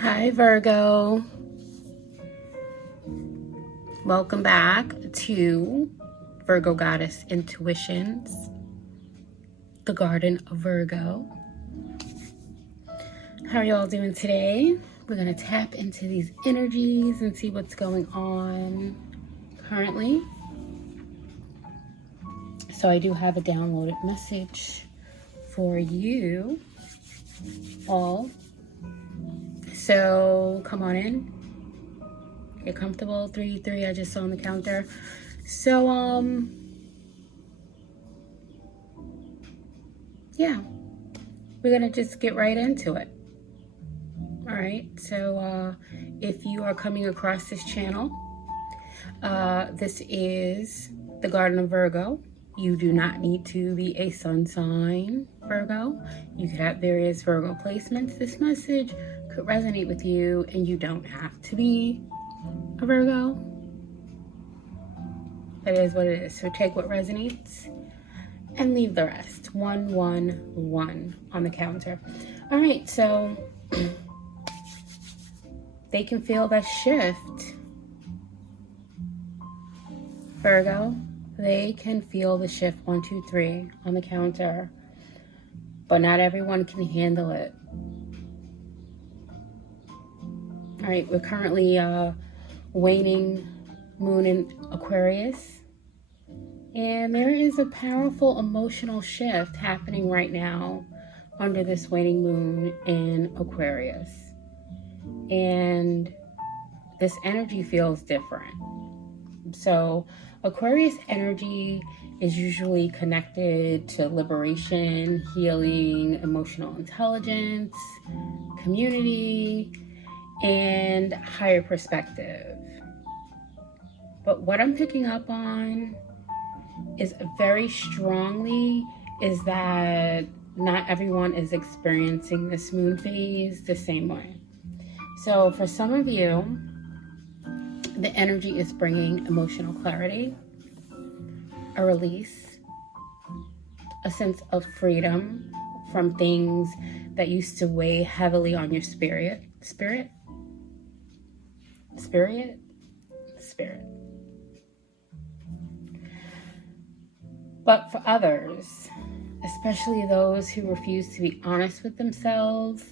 Hi Virgo, welcome back to Virgo Goddess Intuitions, the Garden of Virgo. How are y'all doing today? We're going to tap into these energies and see what's going on currently. So I do have a downloaded message for you all. So come on in. Get comfortable. 3, I just saw on the counter. So yeah, we're gonna just get right into it. All right, so if you are coming across this channel, this is the Garden of Virgo. You do not need to be a sun sign Virgo. You could have various Virgo placements. This message could resonate with you, and you don't have to be a Virgo. It is what it is. So take what resonates and leave the rest. 1, 1, 1 on the counter. All right, so they can feel that shift. Virgo, they can feel the shift. 1, 2, 3 on the counter, but not everyone can handle it. All right, we're currently waning moon in Aquarius, and there is a powerful emotional shift happening right now under this waning moon in Aquarius, and this energy feels different. So Aquarius energy is usually connected to liberation, healing, emotional intelligence, community, and higher perspective. But what I'm picking up on is very strongly is that not everyone is experiencing this moon phase the same way. So for some of you, the energy is bringing emotional clarity, a release, a sense of freedom from things that used to weigh heavily on your spirit. But for others, especially those who refuse to be honest with themselves,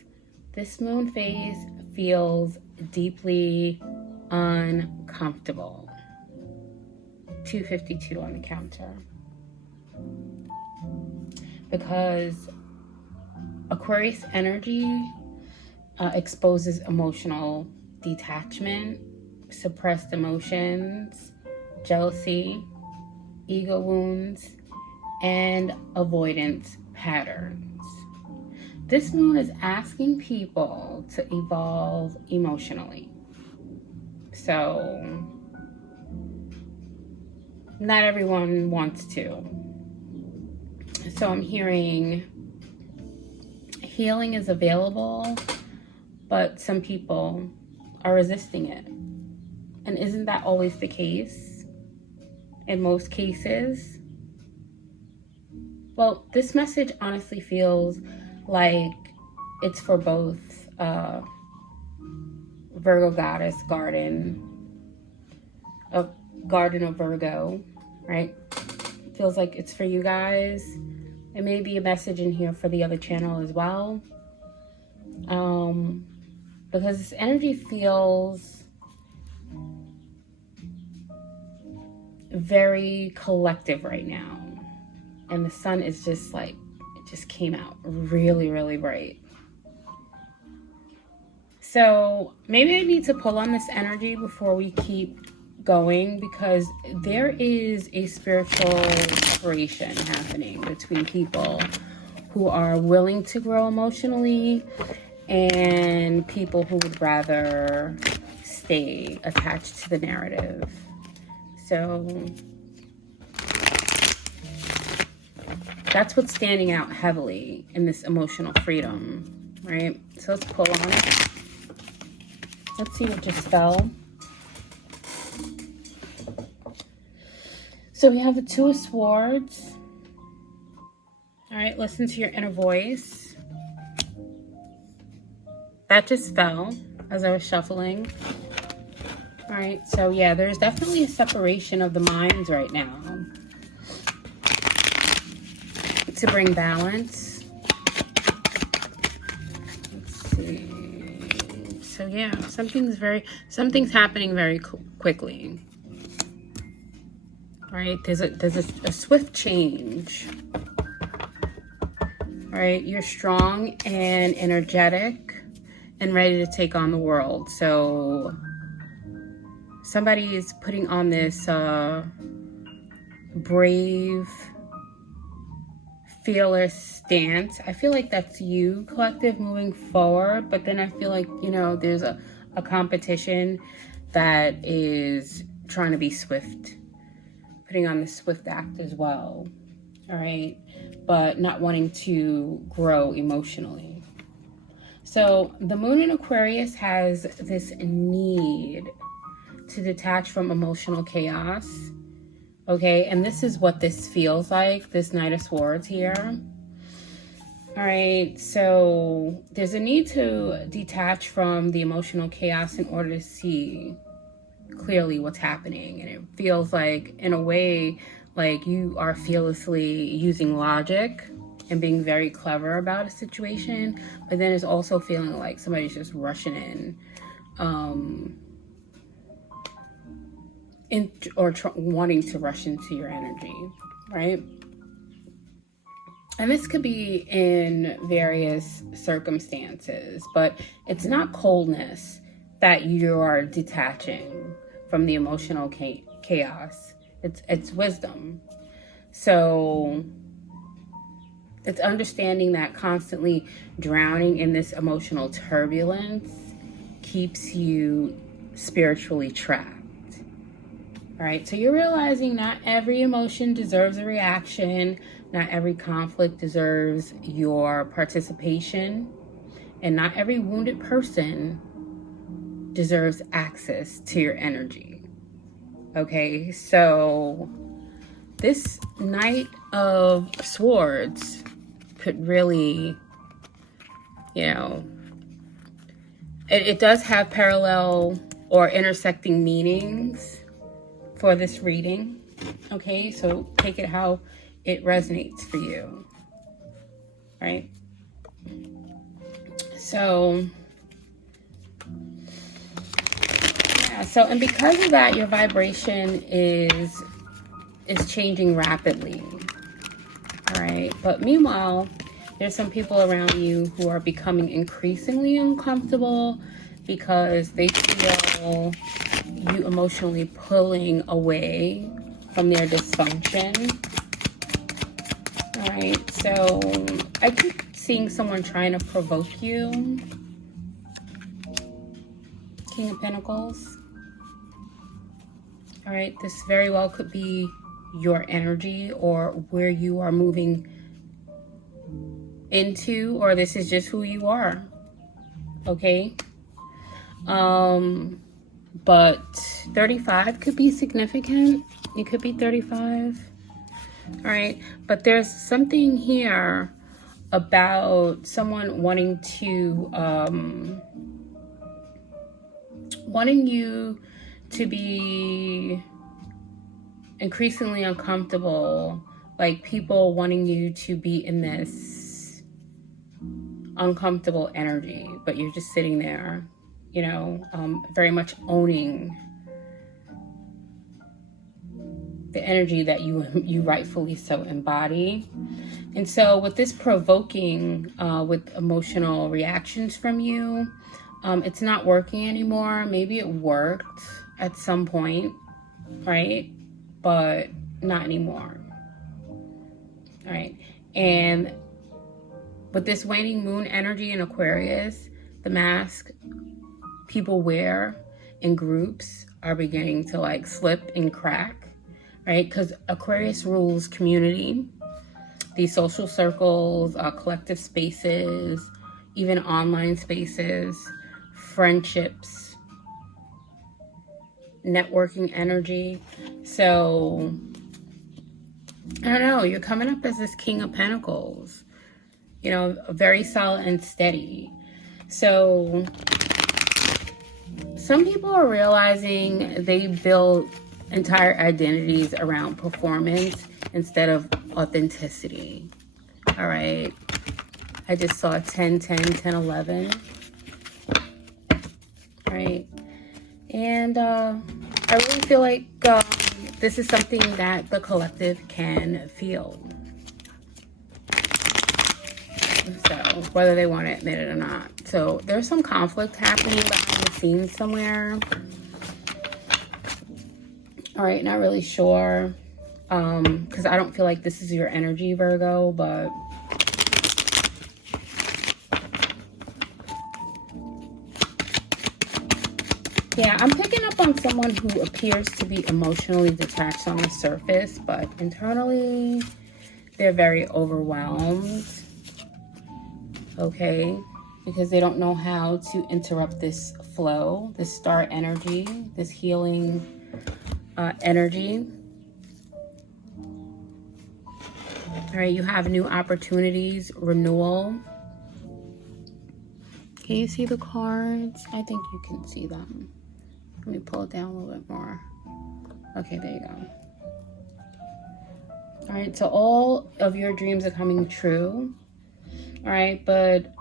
this moon phase feels deeply uncomfortable. 252 on the counter. Because Aquarius energy exposes emotional detachment, suppressed emotions, jealousy, ego wounds, and avoidance patterns. This moon is asking people to evolve emotionally. So not everyone wants to. So I'm hearing healing is available, but some people are resisting it. And isn't that always the case? In most cases? Well, this message honestly feels like it's for both Virgo Goddess Garden of Virgo, right? Feels like it's for you guys. There may be a message in here for the other channel as well. Because this energy feels very collective right now. And the sun is just like, it just came out really, really bright. So maybe I need to pull on this energy before we keep going, because there is a spiritual separation happening between people who are willing to grow emotionally and people who would rather stay attached to the narrative. So that's what's standing out heavily in this emotional freedom, right? So let's pull on it. Let's see what just fell. So we have the Two of Swords. All right, listen to your inner voice. That just fell. as I was shuffling. All right, so yeah, there's definitely a separation of the minds right now to bring balance. Let's see. So yeah, something's happening very quickly. All right, there's a swift change. All right, you're strong and energetic and ready to take on the world. So somebody is putting on this brave, fearless stance. I feel like that's you, collective, moving forward. But then I feel like, you know, there's a competition that is trying to be swift, putting on the swift act as well. All right, but not wanting to grow emotionally. So the moon in Aquarius has this need to detach from emotional chaos. Okay, and this is what this feels like, this Knight of Swords here. All right, so there's a need to detach from the emotional chaos in order to see clearly what's happening. And it feels like, in a way, like you are fearlessly using logic and being very clever about a situation, but then it's also feeling like somebody's just rushing in, wanting to rush into your energy, right? And this could be in various circumstances, but it's not coldness that you are detaching from the emotional chaos. It's wisdom. So it's understanding that constantly drowning in this emotional turbulence keeps you spiritually trapped. All right, so you're realizing not every emotion deserves a reaction, not every conflict deserves your participation, and not every wounded person deserves access to your energy. Okay, so this Knight of Swords could really, you know, it does have parallel or intersecting meanings for this reading. Okay, so take it how it resonates for you. Right? So yeah, so and because of that, your vibration is changing rapidly. All right, but meanwhile, there's some people around you who are becoming increasingly uncomfortable because they feel you emotionally pulling away from their dysfunction. All right, so I keep seeing someone trying to provoke you. King of Pentacles. All right, this very well could be your energy or where you are moving into, or this is just who you are. Okay. But 35 could be significant. It could be 35. All right, but there's something here about someone wanting you to be increasingly uncomfortable, like people wanting you to be in this uncomfortable energy, but you're just sitting there, you know, very much owning the energy that you rightfully so embody. And so with this provoking, with emotional reactions from you, it's not working anymore. Maybe it worked at some point, right? But not anymore. All right. And with this waning moon energy in Aquarius, the mask people wear in groups are beginning to like slip and crack, right? Because Aquarius rules community, these social circles, collective spaces, even online spaces, friendships, networking energy. So I don't know, you're coming up as this King of Pentacles, you know, very solid and steady. So some people are realizing they build entire identities around performance instead of authenticity. All right. I just saw 10, 10, 10, 11. Right. And I really feel like this is something that the collective can feel. So whether they want to admit it or not. So there's some conflict happening behind the scenes somewhere. All right, not really sure. Because I don't feel like this is your energy, Virgo, but yeah, I'm picking up on someone who appears to be emotionally detached on the surface, but internally they're very overwhelmed. Okay, because they don't know how to interrupt this flow, this star energy, this healing energy. All right, you have new opportunities, renewal. Can you see the cards? I think you can see them. Let me pull it down a little bit more. Okay, there you go. All right, so all of your dreams are coming true. All right, but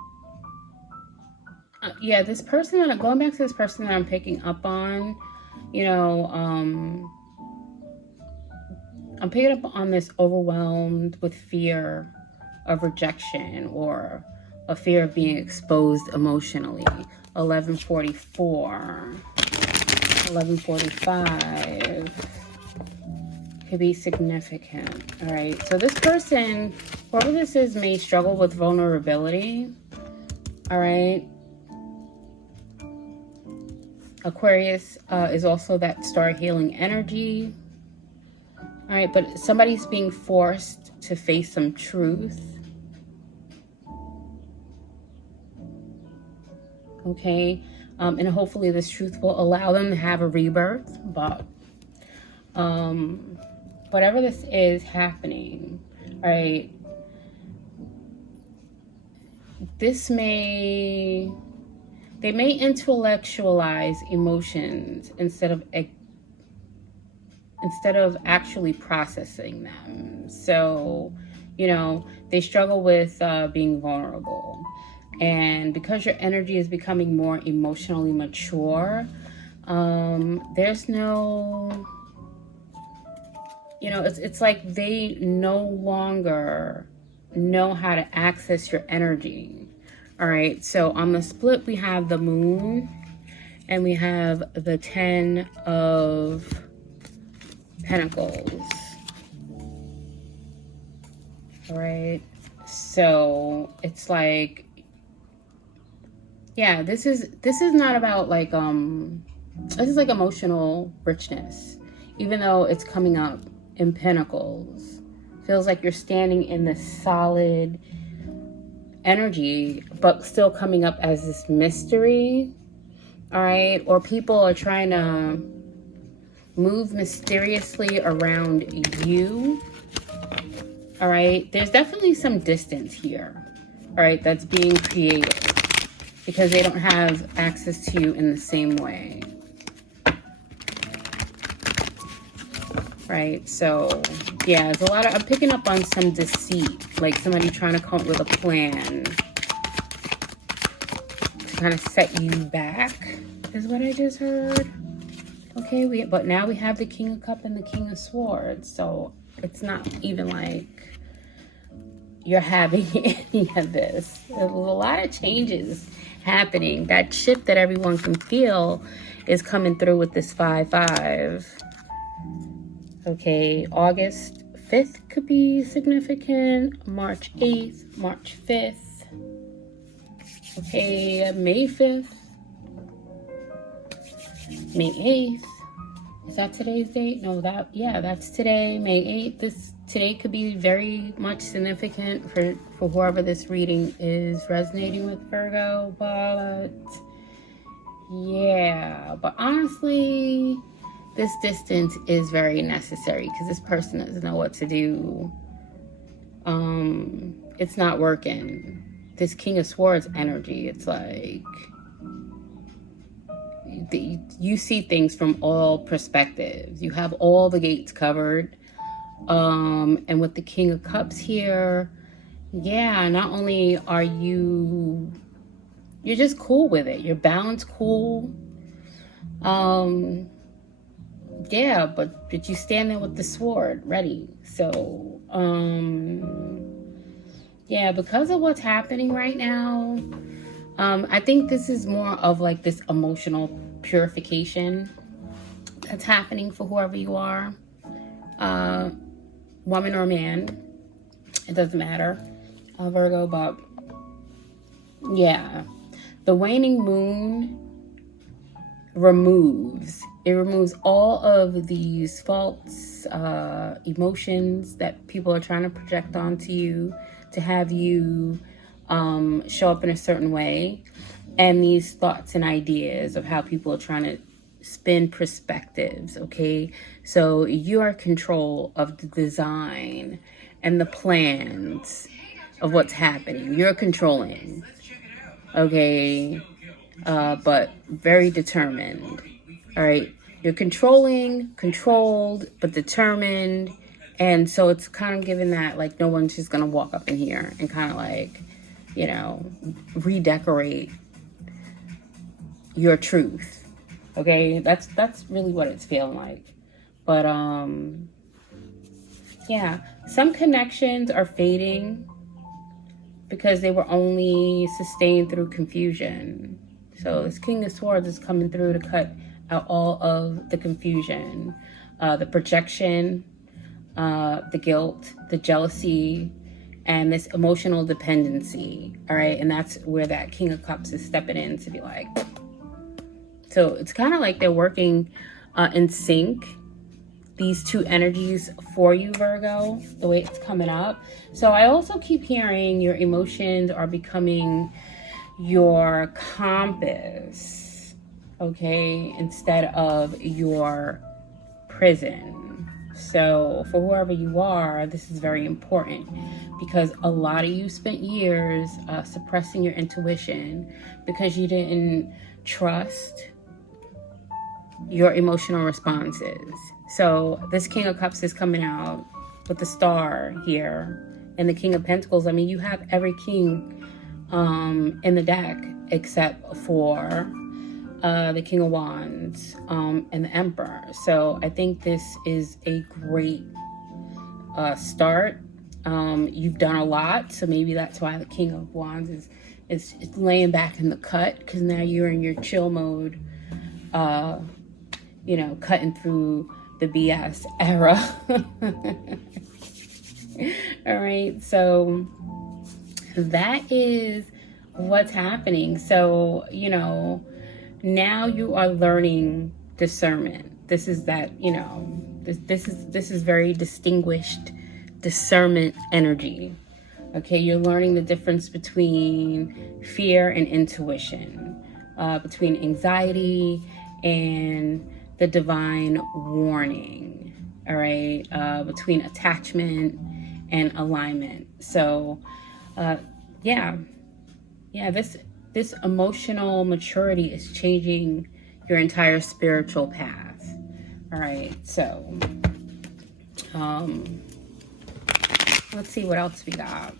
yeah, this person that I'm going back to, this person that I'm picking up on, you know, I'm picking up on this overwhelmed with fear of rejection or a fear of being exposed emotionally. 1144, 1145 could be significant. All right, so this person, whoever this is, may struggle with vulnerability. All right. Aquarius is also that star healing energy. All right, but somebody's being forced to face some truth. Okay, and hopefully this truth will allow them to have a rebirth. But whatever this is happening, all right, they may intellectualize emotions instead of actually processing them. So, you know, they struggle with being vulnerable. And because your energy is becoming more emotionally mature, there's no, you know, it's like they no longer know how to access your energy. All right, so on the split, we have the moon and we have the 10 of Pentacles. All right, so it's like, yeah, this is not about like this is like emotional richness, even though it's coming up in Pentacles. Feels like you're standing in this solid energy, but still coming up as this mystery. All right, or people are trying to move mysteriously around you. All right, there's definitely some distance here. All right, that's being created because they don't have access to you in the same way. Right, so yeah, there's a lot of, I'm picking up on some deceit, like somebody trying to come up with a plan to kind of set you back, is what I just heard. Okay, but now we have the King of Cups and the King of Swords, so it's not even like you're having any of this. There's a lot of changes happening. That shift that everyone can feel is coming through with this 5-5. Okay, August 5th could be significant. March 8th, March 5th. Okay, May 5th. May 8th. Is that today's date? No, that's today, May 8th. Today could be very much significant for whoever this reading is resonating with, Virgo, but yeah, but honestly, this distance is very necessary because this person doesn't know what to do. It's not working. This King of Swords energy, it's like, you see things from all perspectives. You have all the gates covered. And with the King of Cups here, yeah, not only are you're just cool with it. You're balanced, cool. Yeah, but you stand there with the sword ready. So, yeah, because of what's happening right now, I think this is more of like this emotional purification that's happening for whoever you are, woman or man. It doesn't matter, Virgo, but yeah, the waning moon removes all of these false emotions that people are trying to project onto you to have you show up in a certain way, and these thoughts and ideas of how people are trying to spin perspectives. Okay, so you are in control of the design and the plans of what's happening. You're controlling, okay, but very determined. All right, you're controlled, but determined. And so it's kind of given that like no one's just gonna walk up in here and kind of like, you know, redecorate your truth. Okay, that's really what it's feeling like. But yeah, some connections are fading because they were only sustained through confusion. So this King of Swords is coming through to cut out all of the confusion, the projection, the guilt, the jealousy, and this emotional dependency. All right, and that's where that King of Cups is stepping in to be like. So it's kind of like they're working in sync, these two energies for you, Virgo, the way it's coming up. So I also keep hearing your emotions are becoming your compass, okay, instead of your prison. So for whoever you are, this is very important because a lot of you spent years suppressing your intuition because you didn't trust your emotional responses. So this King of Cups is coming out with the Star here and the King of Pentacles. I mean, you have every king in the deck except for the King of Wands and the Emperor. So I think this is a great start. You've done a lot, so maybe that's why the King of Wands is laying back in the cut, because now you're in your chill mode, you know, cutting through the BS era. All right, so that is what's happening. So, you know, now you are learning discernment. This is that, you know, this is very distinguished discernment energy. Okay, you're learning the difference between fear and intuition, between anxiety and the divine warning. All right, between attachment and alignment. So yeah, this emotional maturity is changing your entire spiritual path. All right, so let's see what else we got.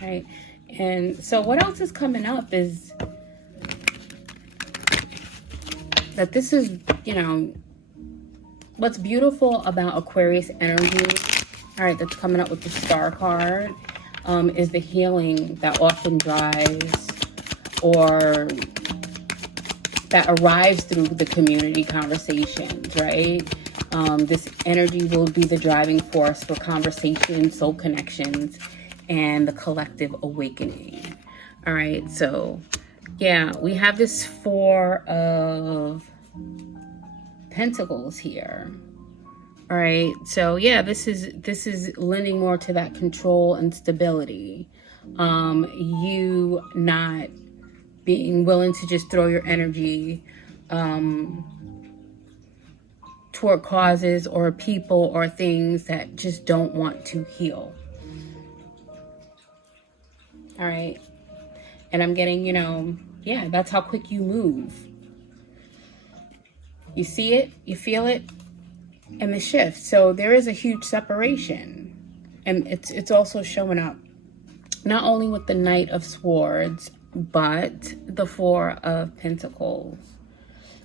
All right, and so what else is coming up is that this is, you know, what's beautiful about Aquarius energy, all right, that's coming up with the Star card, is the healing that often drives or that arrives through the community conversations, right? This energy will be the driving force for conversations, soul connections, and the collective awakening. All right, so yeah, we have this Four of Pentacles here. All right, so yeah, this is lending more to that control and stability. You not being willing to just throw your energy toward causes or people or things that just don't want to heal. All right, and I'm getting, you know, yeah, that's how quick you move. You see it, you feel it, and the shift. So there is a huge separation. And it's also showing up not only with the Knight of Swords, but the Four of Pentacles.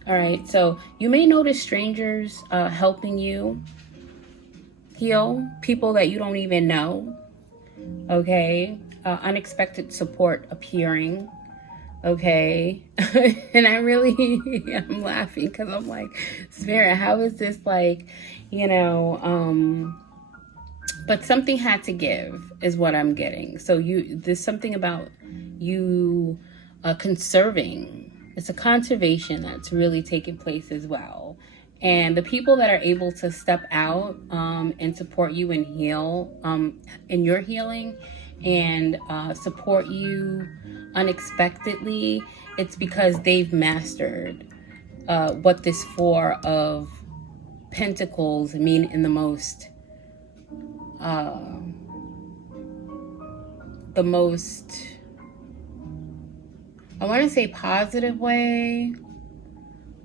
All right, so you may notice strangers helping you heal, people that you don't even know, okay? Unexpected support appearing, okay? And I'm laughing because I'm like, Spirit, how is this like, but something had to give is what I'm getting. So there's something about you conserving. It's a conservation that's really taking place as well. And the people that are able to step out and support you and heal in your healing and support you unexpectedly, it's because they've mastered what this Four of Pentacles mean in the most I want to say positive way,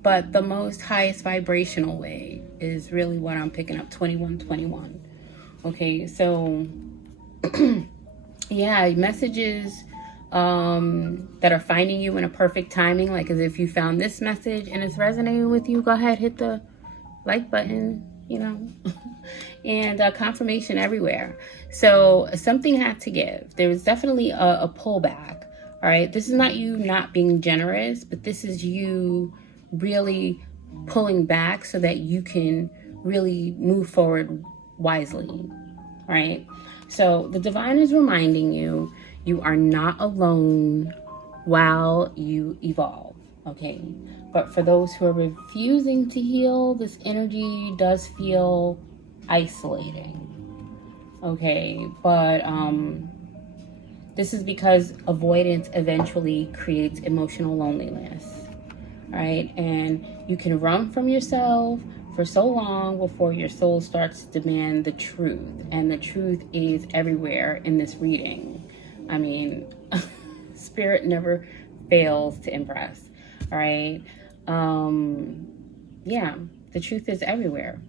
but the most highest vibrational way is really what I'm picking up. 2121. Okay, so yeah, messages that are finding you in a perfect timing, like as if you found this message and it's resonating with you, go ahead, hit the like button, and confirmation everywhere. So something had to give. There was definitely a pullback. All right, this is not you not being generous, but this is you really pulling back so that you can really move forward wisely. All right, so the divine is reminding you, you are not alone while you evolve. Okay, but for those who are refusing to heal, this energy does feel isolating. Okay, but this is because avoidance eventually creates emotional loneliness. All right, and you can run from yourself for so long before your soul starts to demand the truth, and the truth is everywhere in this reading. I mean, Spirit never fails to impress. All right. Yeah, the truth is everywhere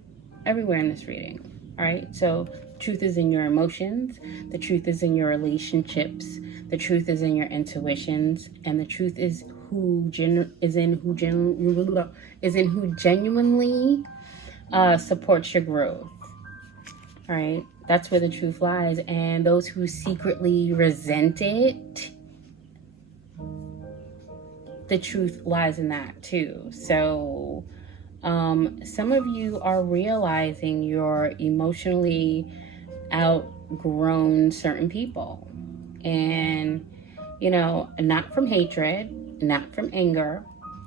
in this reading. All right. So truth is in your emotions. The truth is in your relationships. The truth is in your intuitions, and the truth is who genuinely supports your growth. All right. That's where the truth lies. And those who secretly resent it, the truth lies in that too. So some of you are realizing you're emotionally outgrown certain people, and not from hatred, not from anger,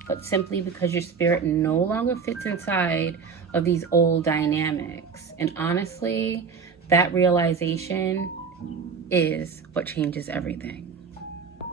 but simply because your spirit no longer fits inside of these old dynamics. And honestly, that realization is what changes everything.